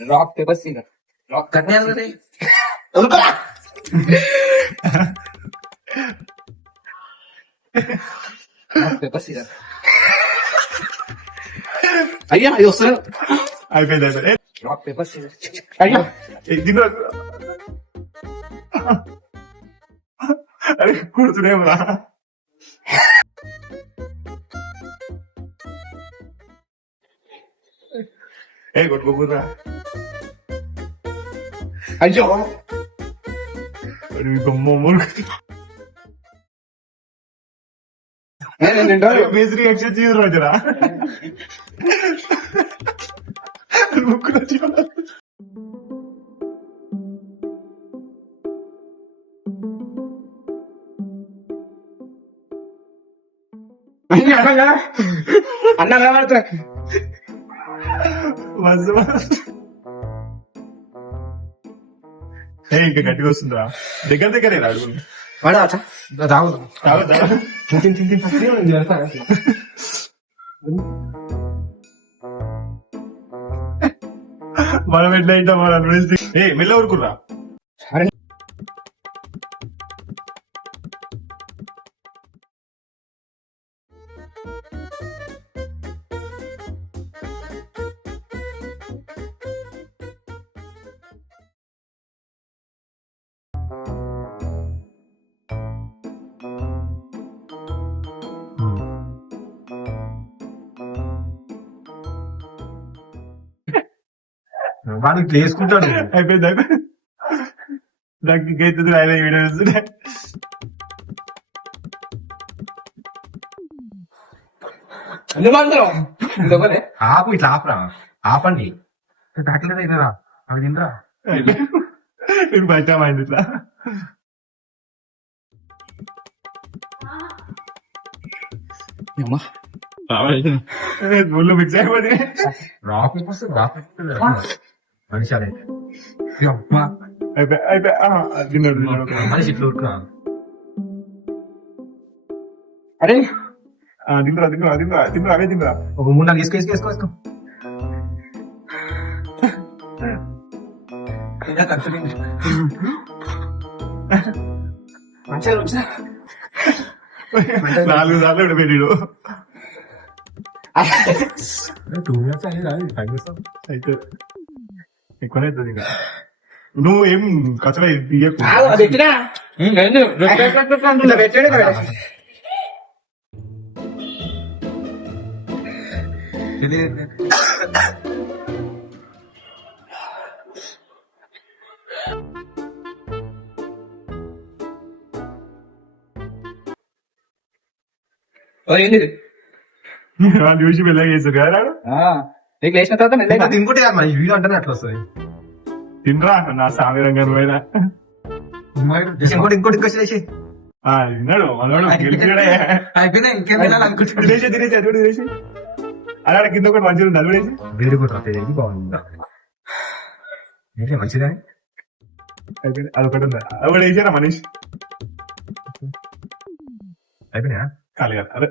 Rock paper scissor rock करने वाले रे रॉक पेपर सीजर అయ్యా ఇది వస్తుంది అయిపోయింది రॉक पेपर सीजर అయ్యా దీని అరే కూర్చునేమరా ఏ కొట్టుకోకూడరా అయ్యో బేస్ రియాక్షన్ చేయరు రాజరా ముక్కులో అన్న కనబడుతున్నా ఇంకా గట్టిగా వస్తుందా దగ్గర దగ్గరే రాడు వాడవచ్చా రావు మనం ఎట్లా అయితే మన మెల్ల ఊరుకుర్రా వాడికి చేసుకుంటాడు. అయిపోయింది నాకు ఇంకైతుంది ఆయన వీడియో చూస్తుంటే ఆపు ఇట్లా ఆపరా ఆపండి తాకలేదా అది తినరా మీకు పంచామైంది ఇట్లా ఊళ్ళో మిక్స్ అయిపోతే మనిషి అదే తిన్నాడు మనిషి ఇట్లా ఉరుకురా. అరే తింటురా తింటురా తింటురా తింటురా అవే తింటురా ఒక 3-4 వేసుకో నాలుగు సార్లు విడిపోయాడు 2 minutes అయ్యేది 5 minutes అయితే ఎక్కువనే అవుతుంది ఇంకా నువ్వు ఏం కచరా తీయకు ఏంటిది చూసి మెల్లగా చేశారు కదా నీకు లేచిన తర్వాత మెల్లగా తినుకుంటే కాదు మరి వీడియో అంటేనే అట్లా వస్తుంది. తినరా నా సామి రంగం పోయినా ఇంకోటి చేసి తిన్నాడు మనోడు గెలిచినాడే అయిపోయినా ఇంకేం అనుకుంటున్నాడు. తినేసి తినేసి అది కూడా తినేసి అలా కింద ఒకటి మంచిగా ఉంది అది కూడా వేసి వేరే కూడా బాగుంది మంచిదా అయిపోయింది అదొకటి ఉంది అది కూడా వేసారా మనీష్ అయిపోయినా ఖాళీ కదా అదే